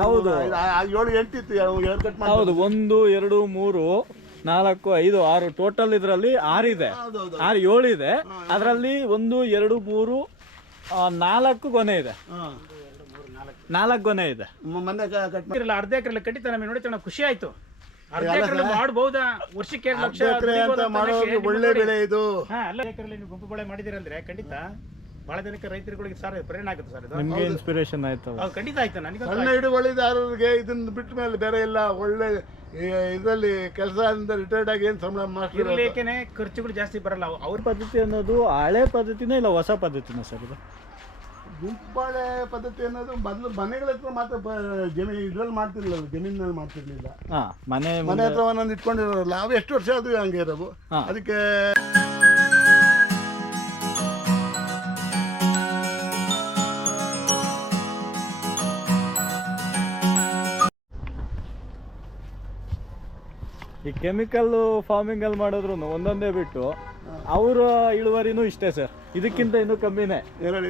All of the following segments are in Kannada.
ಹೌದು. ಏಳು ಎಂಟಿತ್ತು ಕಟ್ ಒಂದು ಎರಡು ಮೂರು ನಾಲ್ಕು ಐದು ಆರು ಟೋಟಲ್ ಇದರಲ್ಲಿ ಆರಿದೆ ಇದೆ. ಆರು ಏಳು ಇದೆ. ಅದರಲ್ಲಿ ಒಂದು ಎರಡು ಮೂರು ಆ, ನಾಲ್ಕು ಗೊನೆ ಇದೆ. ನಾಲ್ಕು ಗೊನೆ ಇದೆ. ಮೊನ್ನೆ ಕಟ್ ಮಾಡಿ. ಇರಲ್ಲ ಅರ್ಧ ಎಕರೆ ಕಟ್ಟಿತ ನಮಗೆ ನೋಡಿ ಚೆನ್ನಾಗಿ ಖುಷಿ ಆಯ್ತು. ಅರ್ಧ ಎಕರೆ ಮಾಡಬಹುದಾ ವರ್ಷಕ್ಕೆ ಎರಡು ಲಕ್ಷ ಅಂತ ದುಡಿಬೋದು ಅಂತ ಅನ್ನಕ್ಕೆ ಒಳ್ಳೆ ಬೆಳೆ ಇದು. ಹಾ ಅಲ್ಲ ನೀವು ಗುಂಪು ಬೆಳೆ ಮಾಡಿದಿರಂದ್ರೆ ಖಂಡಿತ ಬಹಳ ಜನಕ್ಕೆ ರೈತರುಗಳಿಗೆ ಸರ್ ಪ್ರೇರಣೆ ಆಗುತ್ತೆ ಸರ್ ಇದು? ನಿಮ್ಗೆ ಇನ್ಸ್ಪಿರೇಷನ್ ಆಯ್ತು ಹೌದು ಖಂಡಿತ ಆಯ್ತು ನನಗೆ ಸಣ್ಣ ಹಿಡುವಳಿದಾರರಿಗೆ ಇದನ್ನ ಬಿಟ್ಟ ಮೇಲೆ ಬೇರೆ ಎಲ್ಲ ಒಳ್ಳೆ ಇದರಲ್ಲಿ ಕೆಲಸದಿಂದ ರಿಟೈರ್ಡ್ ಆಗಿ ಏನು ಸಂಬಳ ಮಾಸ್ಟರ್ ಇರ್ಲಿಕ್ಕೇನೆ ಖರ್ಚುಗಳು ಜಾಸ್ತಿ ಬರಲ್ಲ. ಅವ್ರ ಅವ್ರ ಪದ್ಧತಿ ಅನ್ನೋದು ಹಳೆ ಪದ್ಧತಿನ ಇಲ್ಲ ಹೊಸ ಪದ್ಧತಿನ ಸರ್ ಇದು? ಗುಂಪಾಳೆ ಪದ್ಧತಿ ಅನ್ನೋದು ಮೊದಲು ಮನೆಗಳ ಹತ್ರ ಮಾತ್ರ ಜಮೀನು ಇದ್ರಲ್ಲಿ ಮಾಡ್ತಿರ್ಲಿಲ್ಲ ಜಮೀನಲ್ಲಿ ಮಾಡ್ತಿರ್ಲಿಲ್ಲ. ಹಾ ಮನೆ ಮನೆ ಹತ್ರ ಒಂದೊಂದು ಇಟ್ಕೊಂಡಿರೋಲ್ಲ ಅವು ಎಷ್ಟು ವರ್ಷ ಆದ್ರೂ ಹಂಗೆ ಇರೋವು ಅದಕ್ಕೆ ಈ ಕೆಮಿಕಲ್ ಫಾರ್ಮಿಂಗ್ ಅಲ್ಲಿ ಮಾಡಿದ್ರು ಒಂದೊಂದೇ ಬಿಟ್ಟು ಅವರ ಇಳುವರಿನೂ ಇಷ್ಟೇ ಸರ್ ಇದಕ್ಕಿಂತ ಇನ್ನೂ ಕಮ್ಮಿನೇ. ಒಂದು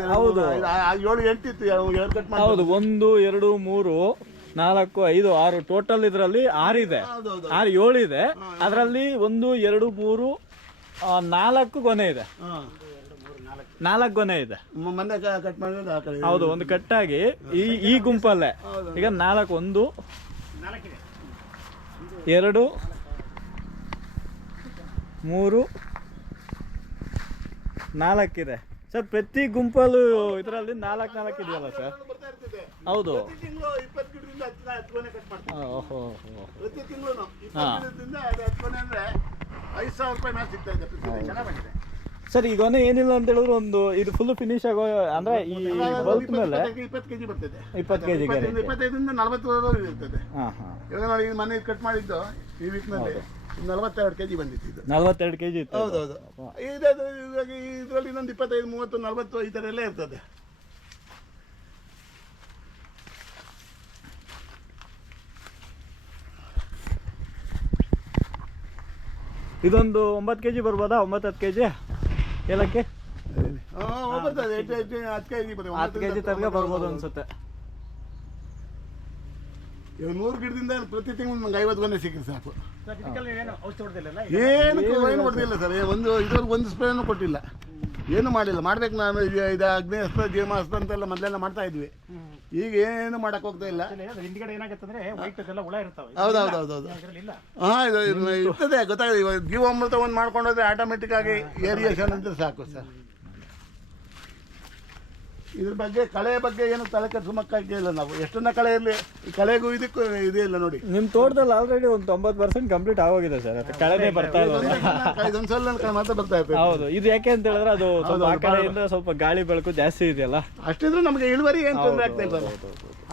ಎರಡು, ಹೌದು. ಏಳು ಹೌದು ಒಂದು ಎರಡು ಮೂರು ನಾಲ್ಕು ಐದು ಆರು ಟೋಟಲ್ ಇದರಲ್ಲಿ ಆರಿದೆ. ಆರು ಏಳಿದೆ ಇದೆ. ಅದರಲ್ಲಿ ಒಂದು ಎರಡು ಮೂರು ನಾಲ್ಕು ಗೊನೆ ಇದೆ. ನಾಲ್ಕು ಗೊನೆ ಇದೆ. ಹೌದು ಒಂದು ಕಟ್ಟಾಗಿ ಈ ಈ ಗುಂಪಲ್ಲೇ. ಈಗ ನಾಲ್ಕು ಒಂದು ಎರಡು ಮೂರು ನಾಲ್ಕಿದೆ. ಸರ್ ಪ್ರತಿ ಗುಂಪಲ್ಲೂ ಇದರಲ್ಲಿ ನಾಲ್ಕು ನಾಲ್ಕು ಇದೆಯಲ್ಲ ಸರ್? ಹೌದು. ಓಹೋ. ಸರ್ ಈಗ ಒಂದು ಏನಿಲ್ಲ ಅಂತ ಹೇಳಿದ್ರೆ ಒಂದು ಇದು ಫುಲ್ ಫಿನಿಶ್ ಆಗೋ ಅಂದ್ರೆ ಈ ಬಲ್ಕ್ ಮೇಲೆ ಇಪ್ಪತ್ತು ಕೆಜಿ ಬರ್ತದೆ. ಇಪ್ಪತ್ತು ಕೆಜಿ ಇಪ್ಪತ್ತೈದು ಇಪ್ಪತ್ತೈದರಿಂದ ನಲವತ್ತು ಹಾಂ ಹಾಂ. ಇವಾಗ ನೋಡಿ ಈ ಮನೆ ಕಟ್ ಮಾಡಿದ್ದು ಈ ವೀಕ್ನಲ್ಲಿ ನಲವತ್ತೆರಡು ಕೆಜಿ ಬಂದಿತ್ತು ಇದು. ನಲ್ವತ್ತೆರಡು ಕೆ ಜಿ ಇತ್ತು ಹೌದು ಇದು ಇವಾಗ ಇದರಲ್ಲಿ ಇನ್ನೊಂದು ಇಪ್ಪತ್ತೈದು ಮೂವತ್ತು ನಲವತ್ತು ಈ ಥರ ಎಲ್ಲ ಇರ್ತದೆ. ಇದೊಂದು ಒಂಬತ್ತು ಕೆ ಜಿ ಬರ್ಬೋದಾ ಒಂಬತ್ತು ಹತ್ತು ಕೆ ಜಿ ಏಲಕ್ಕಿ ಹತ್ತು ಕೆ ಜಿ ತನಕ ಬರ್ಬೋದು ಅನ್ಸುತ್ತೆ. ಇವಾಗ ನೂರು ಗಿಡದಿಂದ ಪ್ರತಿ ತಿಂಗಳು ನಂಗೆ ಐವತ್ತು ಗೊನೆ ಸಿಕ್ಕಿದೆ ಸಾಕು. ಏನು ಹೊಡೆದಿಲ್ಲ ಏನು ಕೊಡ್ತಿಲ್ಲ ಸರ್. ಒಂದು ಇದ್ರಲ್ಲಿ ಒಂದು ಸ್ಪ್ರೇನು ಕೊಟ್ಟಿಲ್ಲ. ಏನು ಮಾಡಿಲ್ಲ. ಮಾಡ್ಬೇಕು ನಾನು. ಇದು ಹಸ್ತ ಅಗ್ನೇಸ್ತ್ರ ಜೀವಮಾಸ್ತ್ರ ಅಂತೆಲ್ಲ ಮೊದಲೆಲ್ಲ ಮಾಡ್ತಾ ಇದ್ವಿ. ಈಗ ಏನು ಮಾಡಕ್ ಹೋಗ್ತಾ ಇಲ್ಲ. ಹಿಂದ್ಗಡೆ ಏನಾಗುತ್ತೆ ಅಂದ್ರೆ ವೈಟ್ ಎಲ್ಲ ಹುಳ ಇರ್ತಾವೆ. ಹೌದು ಹೌದು ಹೌದು ಹೌದು. ಇದ್ರಲ್ಲಿ ಇಲ್ಲ. ಹಾಂ ಇದು ಇರ್ತದೆ. ಗೊತ್ತಾಗಿದೆ ಇವಾಗ ಜೀವಾಮೃತ ಒಂದು ಮಾಡ್ಕೊಂಡೋದ್ರೆ ಆಟೋಮೆಟಿಕ್ ಆಗಿ ಏರಿಯೇಷನ್ ಅಂತ ಸಾಕು ಸರ್. ಇದ್ರ ಬಗ್ಗೆ ಕಳೆ ಬಗ್ಗೆ ಏನು ತಲೆ ಇಲ್ಲ ನಾವು. ಎಷ್ಟನ್ನ ಕಳೆ ಇರಲಿ ಕಳೆಗೂ ಇದಕ್ಕೂ ಇದೇ ಇಲ್ಲ ನೋಡಿ. ನಿಮ್ಮ ತೋಟದಲ್ಲಿ ಆಲ್ರೆಡಿ ಒಂದು ತೊಂಬತ್ತು ಪರ್ಸೆಂಟ್ ಕಂಪ್ಲೀಟ್ ಆಗೋಗಿದೆ ಸರ್ ಅದು ಕಳೆನೇ ಬರ್ತಾ ಇಲ್ಲ ಇದೊಂದು ಸಲ ನನ್ನ ಮಾತ್ರ ಬರ್ತಾ ಇರ್ತದೆ ಹೌದು ಇದು ಯಾಕೆ ಅಂತ ಹೇಳಿದ್ರೆ ಅದು ಸ್ವಲ್ಪ ಆ ಕಡೆಯಿಂದ ಸ್ವಲ್ಪ ಗಾಳಿ ಬೆಳಕು ಜಾಸ್ತಿ ಇದೆಯಲ್ಲ? ಅಷ್ಟಿದ್ರು ನಮಗೆ ಇಳುವರಿ ಏನು ತೊಂದರೆ ಆಗ್ತಾ ಇಲ್ಲ.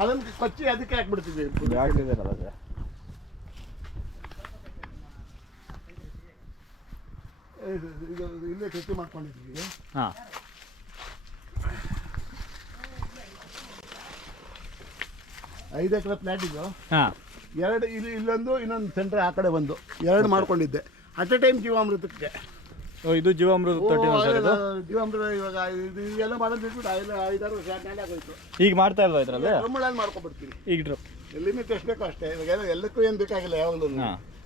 ಅದನ್ನ ಕೊಚ್ಚಿ ಅದಕ್ಕೆ ಹಾಕ್ಬಿಡ್ತಿದ್ವಿ. ಆಗ್ತಿದ್ದೀರಲ್ಲ ಸರ್? ಇದು ಇಲ್ಲೇ ಕೃಷಿ ಮಾಡ್ಕೊಂಡಿದ್ವಿ ಹಾಂ. ಐದು ಎಕರೆ ಪ್ಲಾಟ್ ಇದು. ಹಾಂ. ಎರಡು ಇಲ್ಲಿ ಇಲ್ಲೊಂದು ಇನ್ನೊಂದು ಸೆಂಟ್ರ್ ಆ ಕಡೆ ಬಂದು. ಎರಡು ಮಾಡ್ಕೊಂಡಿದ್ದೆ. ಅಟ್ ಎ ಟೈಮ್ ಜೀವಾಮೃತಕ್ಕೆ. ಓ ಇದು ಜೀವಾಮೃತ ತೊಟ್ಟಿನ ಸರ್ ಇದು? ಜೀವಾಮೃತ ಇವಾಗ ಇದು ಇದೆಲ್ಲ ಮಾಡೋದು ಬಿಟ್ಬಿಟ್ಟು ಐದು ಐದಾರು ವರ್ಷ ಮೇಲೆ ಆಗೋಯ್ತು. ಈಗ ಮಾಡ್ತಾ ಇಲ್ವಾ ಇದರಲ್ಲಿ? ಡ್ರಮ್ಮಲ್ಲಿ ಮಾಡ್ಕೊಂಡ್ಬಿಡ್ತೀವಿ ಈಗ ಡ್ರಪ್ ಲಿಮಿಟ್ ಎಷ್ಟು ಬೇಕೋ ಅಷ್ಟೇ. ಇವಾಗ ಎಲ್ಲ- ಎಲ್ಲಕ್ಕೂ ಏನು ಬೇಕಾಗಿಲ್ಲ ಯಾವಾಗಲೂ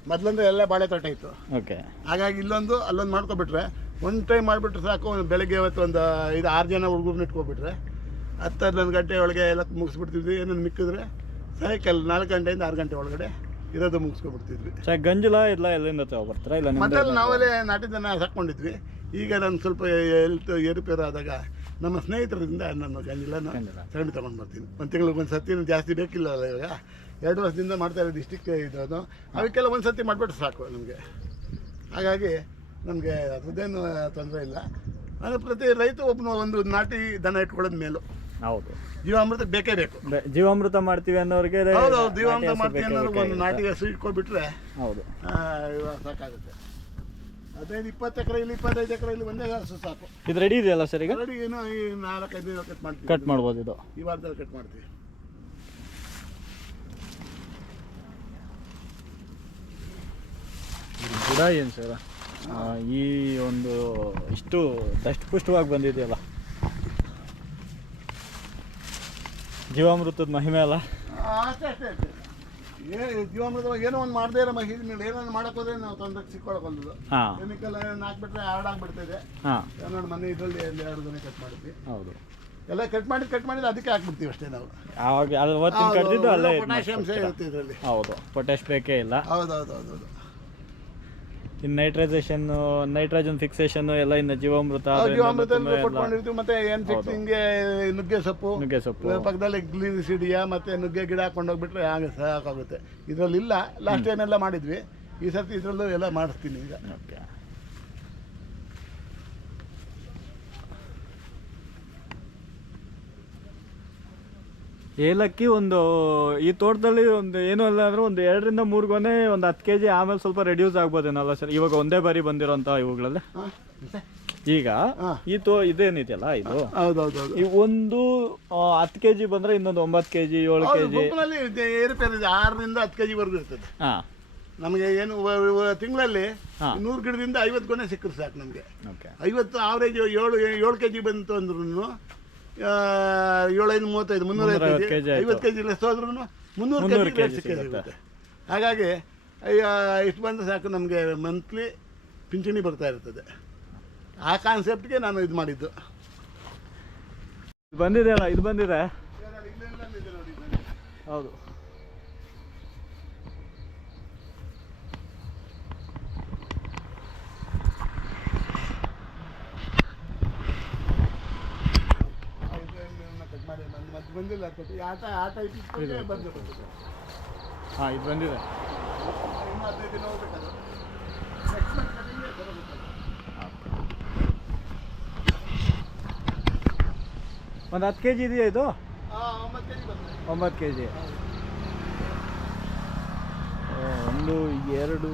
ಮೊದ್ಲಂದ್ರೆ ಎಲ್ಲ ಬಾಳೆ ತೋಟ ಇತ್ತು. ಓಕೆ ಹಾಗಾಗಿ ಇಲ್ಲೊಂದು ಅಲ್ಲೊಂದು ಮಾಡ್ಕೊಬಿಟ್ರೆ ಒಂದು ಟೈಮ್ ಮಾಡಿಬಿಟ್ರೆ ಸಾಕು ಒಂದು ಬೆಳಗ್ಗೆ ಇವತ್ತು ಒಂದು ಐದು ಆರು ಜನ ಹುಡುಗರನ್ನ ಇಟ್ಕೊಬಿಟ್ರೆ ಹತ್ತು ಹನ್ನೊಂದು ಗಂಟೆ ಒಳಗೆ ಎಲ್ಲ ಮುಗಿಸ್ಬಿಡ್ತಿದ್ವಿ. ಏನೇನು ಮಿಕ್ಕಿದ್ರೆ ಸಾಯಂಕಾಲ ನಾಲ್ಕು ಗಂಟೆಯಿಂದ ಆರು ಗಂಟೆ ಒಳಗಡೆ ಇರೋದು ಮುಗಿಸ್ಕೊಬಿಡ್ತಿದ್ವಿ. ಸರ್ ಗಂಜಲ ಇಲ್ಲ ಎಲ್ಲಿಂದ ಬರ್ತಾರೆ? ಇಲ್ಲ ಮೊದಲು ನಾವಲ್ಲೇ ನಾಟಿ ದನ ಸಾಕೊಂಡಿದ್ವಿ. ಈಗ ನಾನು ಸ್ವಲ್ಪ ಹೆಲ್ತ್ ಏರುಪೇರು ಆದಾಗ ನಮ್ಮ ಸ್ನೇಹಿತರಿಂದ ನಾನು ಗಂಜಿಲನ ಗಂಜಲ. ತಗೊಂಡು ತೊಗೊಂಡು ಬರ್ತೀನಿ. ಒಂದು ತಿಂಗಳಿಗೆ ಒಂದು ಸತಿನೂ ಜಾಸ್ತಿ ಬೇಕಿಲ್ಲ ಅಲ್ಲ ಇವಾಗ. ಎರಡು ವರ್ಷದಿಂದ ಮಾಡ್ತಾ ಇರೋದು ಡಿಸ್ಟಿಕ್ ಇದು ಅದಕ್ಕೆಲ್ಲ ಅವಕ್ಕೆಲ್ಲ ಒಂದು ಸತಿ ಮಾಡಿಬಿಟ್ರೆ ಸಾಕು ನಮಗೆ. ಹಾಗಾಗಿ ನಮಗೆ ಅದ್ರದ್ದೇನು ತೊಂದರೆ ಇಲ್ಲ. ಅಂದರೆ ಪ್ರತಿ ರೈತ ಒಬ್ಬನು ಒಂದು ನಾಟಿ ದನ ಇಟ್ಕೊಳ್ಳೋದು ಮೇಲು. ಹೌದು. ಜೀವಾಮೃತ ಬೇಕೇ ಬೇಕು. ಬೆ- ಜೀವಾಮೃತ ಮಾಡ್ತೀವಿ ಅನ್ನೋರಿಗೆ ಹೌದು ಹೌದು ಜೀವಾಮೃತ ಮಾಡ್ತೀವಿ ಅನ್ನೋರಿಗೆ ಅನ್ನೋದು ಒಂದು ನಾಟಿಗೆ ಸ್ವೀಟ್ ಕೊಟ್ಬಿಟ್ರೆ ಹೌದು. ಆ, ಇವಾಗ ಸಾಕಾಗುತ್ತೆ. ಹದಿನೈದು ಇಪ್ಪತ್ತು ಎಕರೆ ಇಲ್ಲಿ ಇಪ್ಪತ್ತೈದು ಎಕರೆ ಇಲ್ಲಿ ಒಂದೇ ಸಾಕು. ಇದು ರೆಡಿ ಇದೆಯಲ್ಲ ಸರ್ ಈಗ? ರೆಡಿ ಏನೋ ಈ ನಾಲ್ಕೈದು ದಿನ ಕಟ್ ಮಾಡ್ತೀವಿ. ಕಟ್ ಮಾಡ್ಬೋದು ಇದು. ಈ ವಾರದಲ್ಲಿ ಕಟ್ ಮಾಡ್ತೀವಿ. ಗಿಡ ಏನು ಸರ್? ಈ ಒಂದು ಇಷ್ಟು ದಷ್ಟಪುಷ್ಟವಾಗಿ ಬಂದಿದೆಯಲ್ಲ. ಜೀವಾಮೃತದ ಮಹಿಮೆ ಅಲ್ಲ. ಅಷ್ಟೇ ಅಷ್ಟೇ ಅಷ್ಟೇ. ಏ ಜೀವಾಮೃತವಾಗಿ ಏನೋ ಒಂದು ಮಾಡದೇ ಇರೋ ಮಹಿ ಮೇಲೆ ಏನೋ ಮಾಡಕ್ ಹೋದ್ರೆ ನಾವು ತೊಂದರೆ ಸಿಕ್ಕೊಳಕೊಂದು ಹಾಂ. ಕೆಮಿಕಲ್ ಹಾಕ್ಬಿಟ್ರೆ ಹಾರ್ಡ್ ಆಗ್ಬಿಡ್ತಿದೆ ಹಾ ನೋಡಿ ಮನೆ ಇದರಲ್ಲಿ ಎರಡು ದಿನ ಕಟ್ ಮಾಡಿದ್ವಿ. ಹೌದು. ಎಲ್ಲ ಕಟ್ ಮಾಡಿ ಕಟ್ ಮಾಡಿದ್ರೆ ಅದಕ್ಕೆ ಹಾಕ್ಬಿಡ್ತೀವಿ ಅಷ್ಟೇ ನಾವು. ಆವಾಗ ಅದು ಅವತ್ತಿನ ಕಡ್ದಿದ್ದು ಅಲ್ಲೇ ಪೊಟ್ಯಾಷಿಯಂ ಇರುತ್ತೆ ಇದರಲ್ಲಿ ಹೌದು ಪೊಟ್ಯಾಶ್ ಬೇಕೇ ಇಲ್ಲ. ಹೌದೌದು ಹೌದು ಹೌದು ಹೌದು ಇನ್ನು ನೈಟ್ರೈಸೇಷನ್ ನೈಟ್ರೋಜನ್ ಫಿಕ್ಸೇಷನ್ ಎಲ್ಲ ಇನ್ನು ಜೀವಾಮೃತ ಜೀವಾಮೃತ ಕೊಟ್ಕೊಂಡಿರ್ತೀವಿ ಮತ್ತೆ ಏನ್ ಫಿಕ್ಸಿಂಗ್ಗೆ ನುಗ್ಗೆ ಸೊಪ್ಪು. ನುಗ್ಗೆ ಸೊಪ್ಪು. ಪಕ್ಕದಲ್ಲಿ ಗ್ಲೀಸಿಡಿಯ ಮತ್ತೆ ನುಗ್ಗೆ ಗಿಡ ಹಾಕೊಂಡೋಗ್ಬಿಟ್ರೆ ಹಾಗೆ ಸಾಕಾಗುತ್ತೆ. ಇದರಲ್ಲಿ ಇಲ್ಲ ಲಾಸ್ಟ್ ಏನೆಲ್ಲ ಮಾಡಿದ್ವಿ. ಈ ಸರ್ತಿ ಇದರಲ್ಲೂ ಎಲ್ಲ ಮಾಡಿಸ್ತೀನಿ ಈಗ. ಏಲಕ್ಕಿ ಒಂದು ಈ ತೋಟದಲ್ಲಿ ಒಂದು ಏನು ಅಲ್ಲ ಅಂದ್ರೆ ಒಂದು ಎರಡರಿಂದ ಮೂರು ಗೊನೆ ಒಂದು ಹತ್ತು ಕೆ ಜಿ ಆಮೇಲೆ ಸ್ವಲ್ಪ ರೆಡ್ಯೂಸ್ ಆಗ್ಬೋದೇನಲ್ಲ ಸರ್? ಇವಾಗ ಒಂದೇ ಬಾರಿ ಬಂದಿರೋಂಥ ಇವುಗಳಲ್ಲಿ? ಈಗ ಈ ತೋ ಇದೇನಿದೆಯಲ್ಲ ಇದು? ಈ ಒಂದು ಹತ್ತು ಕೆ ಜಿ ಬಂದ್ರೆ ಇನ್ನೊಂದು ಒಂಬತ್ತು ಕೆ ಜಿ ಏಳು ಕೆ ಜಿ ಆರರಿಂದ ಹತ್ತು ಕೆಜಿ ಬರ್ದು ಇರ್ತದೆ. ಹಾಂ. ನಮಗೆ ಏನು ತಿಂಗಳಲ್ಲಿ. ನೂರು ಗಿಡದಿಂದ ಐವತ್ತು ಗೊನೆ ಸಿಕ್ಕರು ಸಾಕು ನಮಗೆ. ಓಕೆ. ಐವತ್ತು ಆವರೇಜ್ ಏಳು ಏಳು ಕೆ ಜಿ ಬಂತು ಅಂದ್ರೂ ಏಳೈದು ಮೂವತ್ತೈದು ಮುನ್ನೂರೈವತ್ತು ಕೆ ಜಿ. ಐವತ್ತು ಕೆ ಜಿ ಲೆಸ್ ಹೋದ್ರೂ ಮುನ್ನೂರು ಕೆ ಜಿ kg ಸಿಕ್ಕೇ ಸಿಗುತ್ತೆ. ಹಾಗಾಗಿ ಇಷ್ಟು ಬಂದರೆ ಸಾಕು ನಮಗೆ ಮಂತ್ಲಿ ಪಿಂಚಣಿ ಬರ್ತಾ ಇರ್ತದೆ. ಆ ಕಾನ್ಸೆಪ್ಟ್ಗೆ ನಾನು ಇದು ಮಾಡಿದ್ದು. ಇದು ಬಂದಿದೆಯಲ್ಲ ಇದು ಬಂದಿದೆ. ಹೌದು ಕಟ್ ಬಂದಿಲ್ಲ ಆಟ ಬಂದು ಹಾಂ ಇದು ಬಂದಿದೆ. ಇನ್ನು ಹದಿನೈದು ದಿನ ಹೋಗ್ಬೇಕದು ನೆಕ್ಸ್ಟ್ ಮಂತ್ ಕಟಿಂಗ್ಗೆ ಬರೋದು ಒಂದು ಹತ್ತು ಕೆ ಜಿ ಇದೆಯಾ ಇದು? ಹಾಂ ಒಂಬತ್ತು ಕೆ ಜಿ ಬರ್ತದೆ ಒಂಬತ್ತು ಕೆ ಜಿ ಒಂದು ಎರಡು.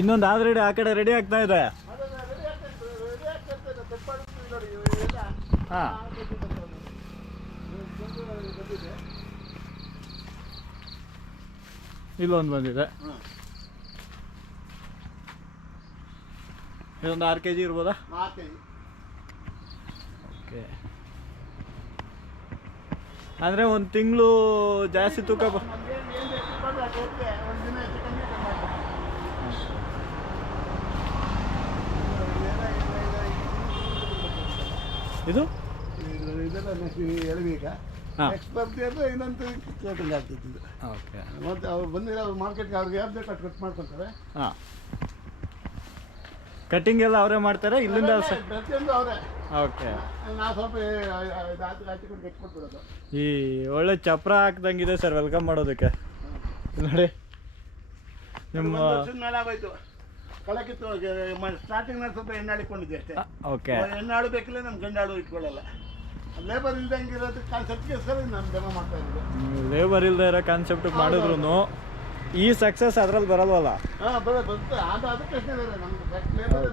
ಇನ್ನೊಂದು ಆದ್ರೆ ಆ ಕಡೆ ರೆಡಿ ಆಗ್ತಾ ಇದೆ. ಅದನ್ನ ರೆಡಿ ಆಗ್ತಾ ರೆಡಿ ಆಗ್ತಾ ಇರ್ತದೆ ಕಟ್ ಮಾಡ್ತೀವಿ ನೋಡಿ ಇವೆಲ್ಲ ಹಾಂ ಆ ಕೆ ಜಿ ಬರ್ತದೆ ಒಂದು ಬಂದಿದೆ ಇಲ್ಲೊಂದು ಬಂದಿದೆ. ಇದೊಂದು ಆರು ಕೆ ಜಿ ಇರ್ಬೋದಾ ಓಕೆ. ಅಂದರೆ ಒಂದು ತಿಂಗಳು ಜಾಸ್ತಿ ತೂಕ ಇದು? ಇದು? ಇದೆಲ್ಲ ಹಾಂ ನೆಕ್ಸ್ಟ್ ಬರ್ತಿ ಅಂದ್ರೆ ಇನ್ನೊಂದು ಕಟಿಂಗ್ ಆಗ್ತಿದ್ದು ಓಕೆ. ಮತ್ತೆ ಅವ್ರು ಬಂದಿರೋ ಮಾರ್ಕೆಟ್ಗೆ ಅವ್ರಿಗೆ ಯಾರು ಬೇಕು ಅಷ್ಟು ಕಟ್ ಮಾಡ್ಕೊತಾರೆ ಹಾಂ. ಕಟಿಂಗ್ ಎಲ್ಲ ಅವರೇ ಮಾಡ್ತಾರೆ ಇಲ್ಲಿಂದ ಸ ಪ್ರತಿಯೊಂದು ಅವರೇ. ಓಕೆ. ನಾವು ಸ್ವಲ್ಪ ಇದು ಆಚೆ ಆಚೆ ಕಡೆ ಕೆಟ್ಕೊಟ್ಬಿಡೋದು ಈ ಒಳ್ಳೆ ಚಪ್ರ ಹಾಕ್ದಂಗಿದೆ ಸರ್ ವೆಲ್ಕಮ್ ಮಾಡೋದಕ್ಕೆ. ನೋಡಿ. ನಿಮ್ಮ ಒಂದು ವರ್ಷದ ಮೇಲೆ ಆಗೋಯ್ತು. ಕಳಕಿತ್ತು ಸ್ಟಾರ್ಟಿಂಗ್ ನಾನು ಸ್ವಲ್ಪ ಎಣ್ಣೆ ಹಾಕೊಂಡಿದ್ದೆ ಅಷ್ಟೇ. ಓಕೆ. ಎಣ್ಣೆ ಆಡು ಬೇಕಿಲ್ಲ ನಮ್ಮ ಗಂಡಾಳು ಇಟ್ಕೊಳ್ಳಲ್ಲ. ಲೇಬರ್ ಇಲ್ದಂಗೆ ಇರೋದು ಕಾನ್ಸೆಪ್ಟ್ಗೆ ಸರ್ ನಾನು ಡೆಮೋ ಮಾಡ್ತಾ ಇದ್ದೀನಿ ಲೇಬರ್ ಇಲ್ಲದೆ ಇರೋ ಕಾನ್ಸೆಪ್ಟ್ ಮಾಡಿದ್ರು ಈ ಸಕ್ಸಸ್ ಅದ್ರಲ್ಲಿ ಬರಲ್ವಲ್ಲ? ಹಾಂ ಬರೋದು ಬಂತು ಅದು ಅದಕ್ಕೆ ಅಷ್ಟೇ ಬೇರೆ. ನಮ್ಗೆ ಲೇಬರ್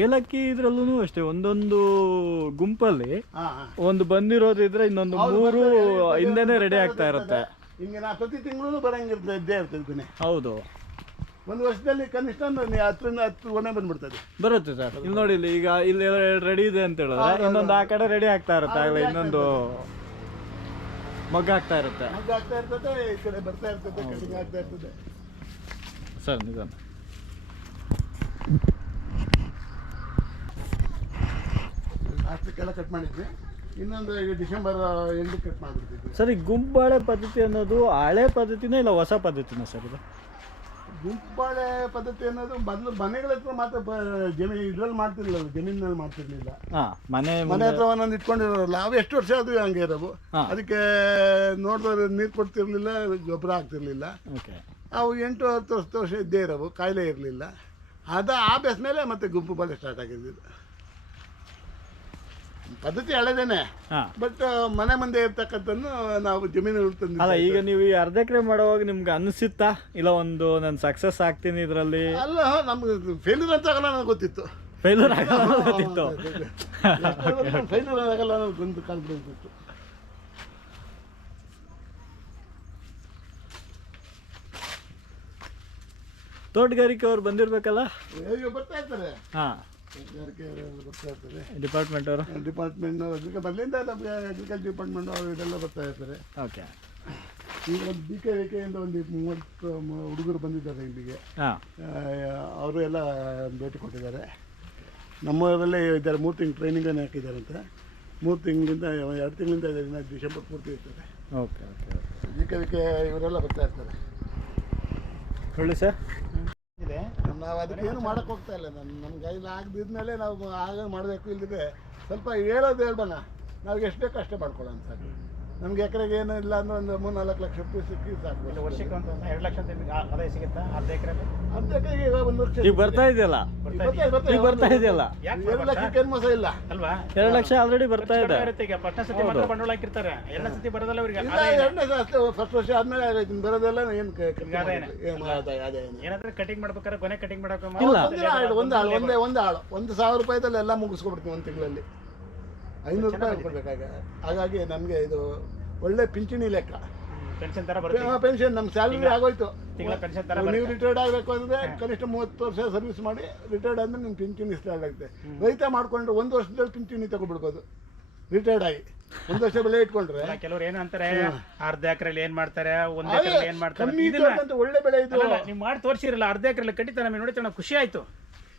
ಏಲಕ್ಕಿ ಇದ್ರಲ್ಲೂ ಅಷ್ಟೇ ಒಂದೊಂದು ಗುಂಪಲ್ಲಿ ಒಂದು ಬಂದಿರೋದಿದ್ರೆ ಇನ್ನೊಂದು ಮೂರು ಹಿಂದೆನೆ ರೆಡಿ ಆಗ್ತಾ ಇರುತ್ತೆ. ಹಿಂಗೆ ನಾ ಪ್ರತಿ ತಿಂಗಳು ಬರಂಗಿರ್ತದೆ ಇದ್ದೇ ಇರ್ತದೆ ಕೊನೆ ಹೌದು. ಒಂದು ವರ್ಷದಲ್ಲಿ ಕನಿಷ್ಠ ಹತ್ತರಿಂದ ಹತ್ತು ಒಣ ಬಂದ್ಬಿಡ್ತದೆ. ಬರುತ್ತೆ ಸರ್. ಇಲ್ಲಿ ನೋಡಿ ಇಲ್ಲಿ ಈಗ ಇಲ್ಲಿ ರೆಡಿ ಇದೆ ಅಂತ ಹೇಳಿದ್ರೆ ಇನ್ನೊಂದು ಆ ಕಡೆ ರೆಡಿ ಆಗ್ತಾ ಇರುತ್ತೆ ಆಗಲೇ ಇನ್ನೊಂದು ಮಗ್ಗ ಆಗ್ತಾ ಇರುತ್ತೆ. ಮಗ್ಗ ಆಗ್ತಾ ಇರ್ತದೆ ಈ ಕಡೆ ಬರ್ತಾ ಇರ್ತದೆ ಕಟಿಂಗ್ ಆಗ್ತಾ ಇರ್ತದೆ. ಸರ್ ನಿಧಾನ. ಕೆಳ ಕಟ್ ಮಾಡಿದ್ವಿ. ಇನ್ನೊಂದು ಈಗ ಡಿಸೆಂಬರ್ ಎಂಡ್ ಕಟ್ ಮಾಡಿಬಿಡ್ತಿದ್ವಿ. ಸರ್ ಈ ಗುಂಪಾಳೆ ಪದ್ಧತಿ ಅನ್ನೋದು ಹಳೆ ಪದ್ಧತಿನೇ ಇಲ್ಲ ಹೊಸ ಪದ್ಧತಿನ ಸರ್ ಇದು? ಗುಂಪಾಳೆ ಪದ್ಧತಿ ಅನ್ನೋದು ಮೊದಲು ಮನೆಗಳ ಹತ್ರ ಮಾತ್ರ ಜಮೀನು ಇದ್ರಲ್ಲಿ ಮಾಡ್ತಿರ್ಲಿಲ್ಲ ಜಮೀನಲ್ಲಿ ಮಾಡ್ತಿರ್ಲಿಲ್ಲ. ಹಾಂ ಮನೆ ಮನೆ ಹತ್ರ ಒಂದೊಂದು ಇಟ್ಕೊಂಡಿರೋಲ್ಲ ಅವು ಎಷ್ಟು ವರ್ಷ ಆದ್ರೂ ಹಂಗೆ ಇರೋವು. ಅದಕ್ಕೆ ನೋಡಿದವ್ರು ನೀರು ಕೊಡ್ತಿರ್ಲಿಲ್ಲ ಗೊಬ್ಬರ ಆಗ್ತಿರ್ಲಿಲ್ಲ ಅವು ಎಂಟು ಹತ್ತು ವರ್ಷ ವರ್ಷ ಇದ್ದೇ ಇರೋವು ಕಾಯಿಲೆ ಇರಲಿಲ್ಲ. ಅದ ಆ ಬೇಸ್ ಮೇಲೆ ಮತ್ತೆ ಗುಂಪು ಬಾಳೆ ಸ್ಟಾರ್ಟ್ ಆಗಿದ್ದು ಪದ್ಧತಿ ಹಳೇದೇನೆ. ಹಾಂ. ಬಟ್ ಮನೆ ಮುಂದೆ ಇರ್ತಕ್ಕಂಥದ್ದು ನಾವು ಜಮೀನು ಅಲ್ಲ ಈಗ ನೀವು ಈ ಅರ್ಧ ಎಕರೆ ಮಾಡುವಾಗ ನಿಮ್ಗೆ ಅನಿಸುತ್ತಾ? ಇಲ್ಲ ಒಂದು ನಾನು ಸಕ್ಸಸ್ ಆಗ್ತೀನಿ ಇದರಲ್ಲಿ? ಅಲ್ಲ ನಮ್ಗೆ ಫೇಲ್ಯೂರ್ ಅಂತ ಆಗಲ್ಲ ನನಗೆ ಗೊತ್ತಿತ್ತು. ಫೇಲ್ಯೂರ್ ಆಗಲ್ಲ ಅನ್ನೋದು ಗೊತ್ತಿತ್ತು. ಫೇಲ್ಯೂರ್ ಆಗಲ್ಲ ನನಗೆ ಒಂದು ಕಾನ್ಫಿಡೆನ್ಸ್ ಇತ್ತು ತೋಟಗಾರಿಕೆ ಅವ್ರು ಬಂದಿರ್ಬೇಕಲ್ಲ? ಬರ್ತಾ ಇರ್ತಾರೆ. ಹಾಂ. ಬರ್ತಾ ಇರ್ತಾರೆ ಡಿಪಾರ್ಟ್ಮೆಂಟ್ ಅವರು ಡಿಪಾರ್ಟ್ಮೆಂಟ್ ಅದಕ್ಕೆ ಮೊದಲಿಂದ ನಮಗೆ ಅಗ್ರಿಕಲ್ಚರ್ ಡಿಪಾರ್ಟ್ಮೆಂಟ್ ಅವರು ಇದೆಲ್ಲ ಬರ್ತಾ ಇರ್ತಾರೆ ಓಕೆ ಈಗ ಒಂದು ಬಿ ಕೆ ವಿ ಕೆಯಿಂದ ಒಂದು ಮೂವತ್ತು ಹುಡುಗರು ಬಂದಿದ್ದಾರೆ ಇಲ್ಲಿಗೆ. ಹಾಂ. ಅವರು ಎಲ್ಲ ಭೇಟಿ ಕೊಟ್ಟಿದ್ದಾರೆ. ನಮ್ಮವರಲ್ಲೇ ಇದ್ದಾರೆ. ಮೂರು ತಿಂಗಳು ಟ್ರೈನಿಂಗನ್ನು ಹಾಕಿದ್ದಾರಂತೆ ಮೂರು ತಿಂಗಳಿಂದ ಎರಡು ತಿಂಗಳಿಂದ ಇದ್ದಾರೆ ಡಿಸೆಂಬರ್ ಪೂರ್ತಿ ಇರ್ತಾರೆ okay okay okay B K V K ಇವರೆಲ್ಲ ಬರ್ತಾ ಇರ್ತಾರೆ. ಹೇಳಿ ಸರ್. ಇದೆ. ನಾವು ಅದಕ್ಕೆ ಏನು ಮಾಡಕ್ಕೆ ಹೋಗ್ತಾ ಇಲ್ಲ. ನಾನು ನಮ್ಮ ಕೈಲಿ ಆಗದಿದ್ಮೇಲೆ ನಾವು ಆಗ ಮಾಡಬೇಕು ಇಲ್ಲದೆ ಸ್ವಲ್ಪ ಹೇಳೋದು ಹೇಳ್ಬಣ ನಾವು ಎಷ್ಟು ಬೇಕು ಅಷ್ಟೇ ಮಾಡ್ಕೊಳ್ಳೋಣ ಸರ್ ನಮ್ಗೆ ಎಕರೆಗೆ ಏನು ಇಲ್ಲ ಅಂದ್ರೆ ಒಂದು ಮೂರ್ ನಾಲ್ಕು ಲಕ್ಷ ರೂಪಾಯಿ ಸಿಕ್ಕಿ ಸಾಕು. ಇಲ್ಲ ವರ್ಷಕ್ಕೆ ಒಂದು ಎರಡು ಲಕ್ಷ ಅಂತ ನಿಮ್ಗೆ ಆದಾಯ ಸಿಗುತ್ತಾ? ಅರ್ಧ ಎಕರೆ ಅರ್ಧ ಎಕರೆಗೆ ಈಗ ಒಂದು ಲಕ್ಷ ಈಗ ಬರ್ತಾ ಇದೆಯಲ್ಲ? ಬರ್ತಾ ಬರ್ತಾ ಇದೆ, ಈಗ ಬರ್ತಾ ಇದೆಯಲ್ಲ? ಎರಡು ಲಕ್ಷಕ್ಕೆ ಏನು ಮೋಸ ಇಲ್ಲ. ಅಲ್ವಾ? ಎರಡು ಲಕ್ಷ ಆಲ್ರೆಡಿ ಬರ್ತಾ ಇದೆ. ಈಗ ಫಸ್ಟ್ ಸತಿ ಮಾತ್ರ ಬಂಡವಾಳ ಹಾಕಿರ್ತಾರೆ. ಎರಡನೇ ಸತಿ ಬರೋದಲ್ಲ ಅವ್ರಿಗೆ. ಎರಡನೇ ಫಸ್ಟ್ ವರ್ಷ ಆದ್ಮೇಲೆ ಬರೋದೆಲ್ಲ ಏನು ಏನಾದ್ರೆ ಕಟಿಂಗ್ ಮಾಡ್ಬೇಕಾದ್ರೆ ಕೊನೆ ಕಟಿಂಗ್ ಮಾಡಕ್ಕೆ ಇಲ್ಲ. ಒಂದೇ ಆಳು ಒಂದು ಆಳು ಒಂದೇ ಒಂದು ಆಳು ಒಂದು ಸಾವಿರ ರೂಪಾಯಿದಲ್ಲಿ ಎಲ್ಲ ಮುಗಿಸ್ಕೊಬಿಡ್ತೀವಿ ಒಂದು ತಿಂಗಳಲ್ಲಿ. ಐನೂರು ರೂಪಾಯಿ ಕೊಡ್ಬೇಕಾಗ ಹಾಗಾಗಿ ನಮಗೆ ಇದು ಒಳ್ಳೆ ಪಿಂಚಣಿ ಲೆಕ್ಕ. ಪೆನ್ಷನ್ ತರ ಬರುತ್ತೆ. ಪೆನ್ಷನ್ ನಮ್ಮ ಸ್ಯಾಲರಿ ಆಗೋಯ್ತು. ನೀವು ರಿಟೈರ್ಡ್ ಆಗಬೇಕು ಅಂದ್ರೆ ಕನಿಷ್ಠ ಮೂವತ್ತು ವರ್ಷ ಸರ್ವಿಸ್ ಮಾಡಿ ರಿಟೈರ್ಡ್ ಆದ್ರೆ ನಿಮ್ಗೆ ಪಿಂಚಣಿ ಸ್ಟಾರ್ಟ್ ಆಗುತ್ತೆ. ರೈತ ಮಾಡ್ಕೊಂಡ್ರೆ ಒಂದು ವರ್ಷದಲ್ಲಿ ಪಿಂಚಣಿ ತಗೊಬಿಡ್ಬೋದು. ರಿಟೈರ್ಡ್ ಆಗಿ. ಒಂದು ವರ್ಷ ಬೆಲೆ ಇಟ್ಕೊಂಡ್ರೆ. ಕೆಲವರು ಕೆಲವ್ರು ಏನು ಅಂತಾರೆ? ಅರ್ಧ ಎಕರೆಲಿ ಏನ್ ಮಾಡ್ತಾರೆ? ಒಂದ್ ಎಕರೆ ಎಕರೆಲಿ ಏನ್ ಮಾಡ್ತಾರೆ? ಒಳ್ಳೆ ಬೆಳೆ ಇದು ನೀವು ಮಾಡಿ ತೋರಿಸಿರಲ್ಲ ಅರ್ಧ ಎಕರೆಲಿ ಕಟ್ಟಿತ ನಮಗೆ ನೋಡಿ ಚೆನ್ನಾಗಿ ಖುಷಿ ಆಯ್ತು.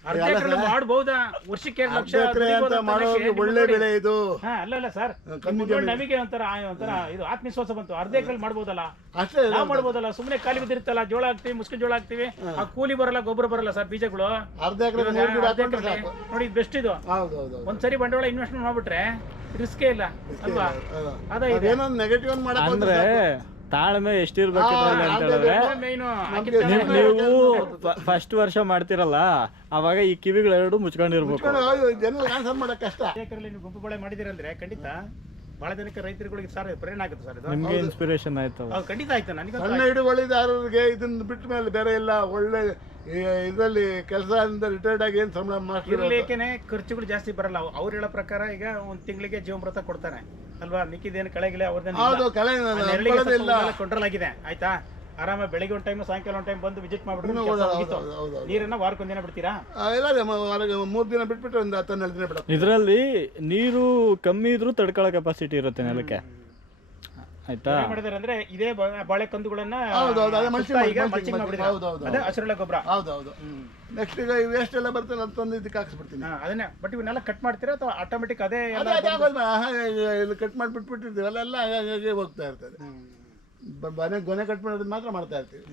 ಮಾಡಬಹುದಾ ವರ್ಷಕ್ಕೆ ಎರಡು ಲಕ್ಷ ಎಕರೆ ಅಂತ ಮಾಡೋದು ಒಳ್ಳೆ ಬೆಳೆ ಇದು. ಹಾ ಅಲ್ಲ ಅಲ್ಲ ಸರ್. ಕಮ್ಮಿ ನೋಡಿ ನಮಗೆ ಒಂಥರ ಒಂಥರ ಇದು ಆತ್ಮವಿಶ್ವಾಸ ಬಂತು. ಅರ್ಧ ಎಕರೆ ಮಾಡ್ಬೋದಲ್ಲ? ಅಷ್ಟೇ ನಾವು ಮಾಡ್ಬೋದಲ್ಲ? ಸುಮ್ಮನೆ ಖಾಲಿ ಬಿದ್ದಿರ್ತಲ್ಲ ಜೋಳ ಹಾಕ್ತಿವಿ ಮುಸ್ಕಿನ ಜೋಳ ಹಾಕ್ತಿವಿ. ಆ ಕೂಲಿ ಬರಲ್ಲ ಗೊಬ್ಬರ ಬರಲ್ಲ ಸರ್ ಬೀಜಗಳು. ಅರ್ಧ ಎಕರೆ ಮೂರು ಗಿಡ ಅರ್ಧ ಹಾಕೊಂಡ್ರೆ ಎಕರೆಲಿ- ಸಾಕು. ನೋಡಿ ಬೆಸ್ಟ್ ಇದು ಹೌದು ಹೌದು ಹೌದು ಒಂದ್ಸರಿ ಬಂಡವಾಳ ಇನ್ವೆಸ್ಟ್ಮೆಂಟ್ ಮಾಡ್ಬಿಟ್ರೆ ರಿಸ್ಕೇ ಇಲ್ಲ ಅಲ್ವಾ? ಅದ ಇದೆ. ಅದೇನೋ ನೆಗೆಟಿವ್ ಒಂದು ಮಾಡಕ್ ಅಂದ್ರೆ ತಾಳ್ಮೆ ಎಷ್ಟಿರ್ಬೇಕು ಅಂತ ಹೇಳಿದ್ರೆ ನೀವು ಫಸ್ಟ್ ವರ್ಷ ಮಾಡ್ತಿರಲ್ಲ ಅವಾಗ ಈ ಕಿವಿಗಳೆರಡು ಮುಚ್ಕೊಂಡಿರ್ಬೇಕು. ಜನರಿಗೆ ಆನ್ಸರ್ ಮಾಡಕ್ ಕಷ್ಟ. ನೀವು ಗುಂಪು ಬಳೆ ಮಾಡಿದಿರಂದ್ರೆ ಖಂಡಿತ ಬಹಳ ಜನಕ್ಕೆ ರೈತರುಗಳಿಗೆ ಸರ್ ಪ್ರೇರಣೆ ಆಗುತ್ತೆ ಸರ್ ಇದು. ನಿಮ್ಗೆ ಇನ್ಸ್ಪಿರೇಷನ್ ಆಯ್ತು ಹೌದು ಖಂಡಿತ ಆಯ್ತು ನನಗೆ ಸಣ್ಣ ಹಿಡುವಳಿದಾರರಿಗೆ ಇದನ್ನ ಬಿಟ್ಟ ಮೇಲೆ ಬೇರೆ ಎಲ್ಲ ಒಳ್ಳೆ ಇದರಲ್ಲಿ ಕೆಲಸದಿಂದ ರಿಟೈರ್ಡ್ ಆಗಿ ಏನು ಸಂಬಳ ಮಾಸ್ಟರ್ ಇರ್ಲಿಕ್ಕೇನೆ ಖರ್ಚುಗಳು ಜಾಸ್ತಿ ಬರಲ್ಲ. ಅವ್- ಅವ್ರು ಹೇಳೋ ಪ್ರಕಾರ ಈಗ ಒಂದ್ ತಿಂಗಳಿಗೆ ಜೀವಮೃತ ಕೊಡ್ತಾನೆ ಅಲ್ವಾ? ಮಿಕ್ಕಿದೇನು ಕಳೆಗಿಲೆ ಹೌದು ಇಲ್ಲ ಕಂಟ್ರೋಲ್ ಆಗಿದೆ. ಆಯ್ತಾ? ಆರಾಮ ಬೆಳಿಗ್ಗೆ ಒಂದು ಟೈಮ್ ಸಾಯಂಕಾಲ ಒಂದು ಟೈಮ್ ಬಂದು ವಿಸಿಟ್ ಮಾಡ್ಬಿಟ್ಟು ಹೌದು, ಹೌದು, ಹೌದು. ನೀರನ್ನ ವಾರಕ್ಕೆ ಒಂದಿನ ಬಿಡ್ತೀರಾ? ಎಲ್ಲ ಅದೇ ಮೂರು ದಿನ ಬಿಟ್ಬಿಟ್ಟು ಒಂದ್ ಹತ್ತು ಹನ್ನೆರಡು ದಿನ ಬಿಡ ಇದರಲ್ಲಿ ನೀರು ಕಮ್ಮಿ ಇದ್ರೂ ತಡ್ಕೊಳ್ಳೋ ಕೆಪಾಸಿಟಿ ಇರುತ್ತೆ ನೆಲಕ್ಕೆ. ಆಯ್ತಾ? ಮಾಡಿದಾರೆ ಅಂದ್ರೆ ಇದೇ ಬಾಳೆ ಕಂದುಗಳನ್ನ ಹೌದು, ಹೌದು, ಅದೇ ಅದೇ. ಹಸಿರೆಲೆ ಗೊಬ್ಬರ. ಹೌದು ಹೌದು ನೆಕ್ಸ್ಟ್ ಈಗ ವೇಸ್ಟ್ ಎಲ್ಲ ಬರ್ತಲ್ಲ ತಂದು ಇದಕ್ಕೆ ಹಾಕ್ಸ್ಬಿಡ್ತೀನಿ. ಅದನ್ನೇ. ಬಟ್ ಇವನ್ನೆಲ್ಲ ಕಟ್ ಮಾಡ್ತೀರಾ ಅಥವಾ ಆಟೋಮೆಟಿಕ್ ಅದೇ ಎಲ್ಲ ಅದೇ ಅದೇ ಆಗೋದು ಇಲ್ಲಿ ಕಟ್ ಮಾಡಿಬಿಟ್ಬಿಟ್ಟಿರ್ತೀವಲ್ಲ ಎಲ್ಲ ಹಾಗಾಗಿ ಹೋಗ್ತಾ ಇರ್ತದೆ. ಮನೆ ಗೊನೆ ಕಟ್ ಮಾಡೋದು ಮಾತ್ರ ಮಾಡ್ತಾ ಇರ್ತೀವಿ.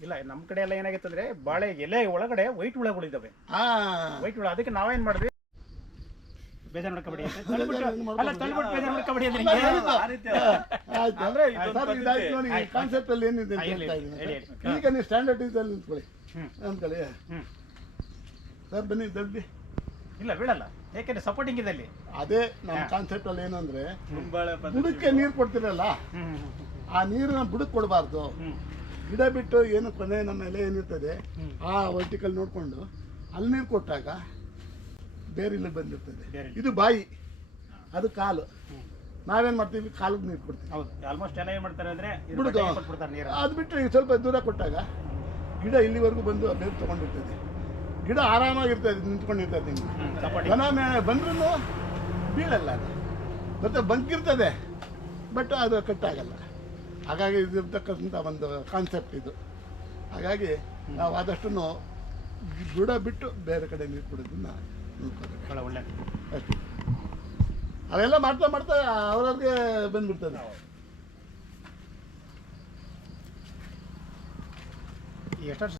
ಇಲ್ಲ ನಮ್ಮ ಕಡೆ ಎಲ್ಲ ಏನಾಗಿತ್ತು ಅಂದ್ರೆ ಬಾಳೆ ಎಲೆ ಒಳಗಡೆ ವೈಟ್ ಹುಳಗಳು ಇದಾವೆ. ಹಾ. ವೈಟ್ ಹುಳ ಅದಕ್ಕೆ ನಾವೇನ್ ಮಾಡಿದ್ವಿ? ಬೇಜಾರ್ ಮಾಡ್ಕೊಬೇಡಿ ಅಲ್ಲ ಬೇಜಾರ್ ಮಾಡ್ಕೊಬೇಡಿ ಅಂದ್ರೆ ಕಾನ್ಸೆಪ್ಟ್ ಅಲ್ಲಿ ಏನಿದೆ ಈಗ ನೀವು ಸ್ಟ್ಯಾಂಡರ್ಡ್ ಇದ್ದಲ್ಲಿ ನಿಂತ್ಕೊಳ್ಳಿ. ಹ್ಮ್. ಅಂದ್ಕೊಳ್ಳಿ. ಸರ್ ಬನ್ನಿ ದೊಡ್ಡ. ಇಲ್ಲ ಬೀಳಲ್ಲ. ಯಾಕೆಂದ್ರೆ ಸಪೋರ್ಟಿಂಗ್ ಇದೆ ಅಲ್ಲಿ ಅದೇ ನಮ್ಮ ಕಾನ್ಸೆಪ್ಟ್ ಅಲ್ಲಿ ಏನಂದ್ರೆ ಅಂದ್ರೆ ಬುಡಕ್ಕೆ ನೀರು ಕೊಡ್ತಿರಲ್ಲ? ಆ ನೀರನ್ನ ಬುಡಕ್ಕೆ ಕೊಡಬಾರ್ದು. ಗಿಡ ಬಿಟ್ಟು ಏನು ಕೊನೆ ನಮ್ಮ ಎಲೆ ಏನಿರ್ತದೆ ಆ ವರ್ಟಿಕಲ್ ನೋಡಿಕೊಂಡು ಅಲ್ಲಿ ನೀರು ಕೊಟ್ಟಾಗ ಬೇರೆ ಇಲ್ಲಿ ಬಂದಿರ್ತದೆ. ಬೇರೆ. ಇದು ಬಾಯಿ ಅದು ಕಾಲು. ನಾವೇನ್ ಮಾಡ್ತೀವಿ? ಕಾಲಿಗೆ ನೀರು ಕೊಡ್ತೀವಿ. ಹೌದು. ಆಲ್ಮೋಸ್ಟ್ ಜನ ಏನ್ ಮಾಡ್ತಾರೆ ಅಂದ್ರೆ ಅದು ಬಿಟ್ಟು ಈಗ ಸ್ವಲ್ಪ ದೂರ ಕೊಟ್ಟಾಗ ಗಿಡ ಇಲ್ಲಿವರೆಗೂ ಬಂದು ಬೇರೆ ತೊಗೊಂಡಿರ್ತದೆ. ಗಿಡ ಆರಾಮಾಗಿರ್ತದೆ ನಿಂತ್ಕೊಂಡಿರ್ತದೆ ನಿಮ್ಗೆ ದನ ಮೇ ಬಂದ್ರೂ ಬೀಳಲ್ಲ ಅದು. ಮತ್ತೆ ಬಂಕಿರ್ತದೆ ಬಟ್ ಅದು ಕಟ್ಟಾಗಲ್ಲ. ಹಾಗಾಗಿ ಇದಿರ್ತಕ್ಕಂಥ ಒಂದು ಕಾನ್ಸೆಪ್ಟ್ ಇದು. ಹಾಗಾಗಿ ನಾವು ಆದಷ್ಟು ಗಿಡ ಬಿಟ್ಟು ಬೇರೆ ಕಡೆ ನೀರು ಕೊಡೋದನ್ನ ನೋಡ್ಕೋಬೇಕು. ಭಾಳ ಒಳ್ಳೆ ಅಷ್ಟೇ. ಅವೆಲ್ಲ ಮಾಡ್ತಾ ಮಾಡ್ತಾ ಅವ್ರವ್ರಿಗೆ ಬಂದ್ಬಿಡ್ತದೆ. ಎಷ್ಟು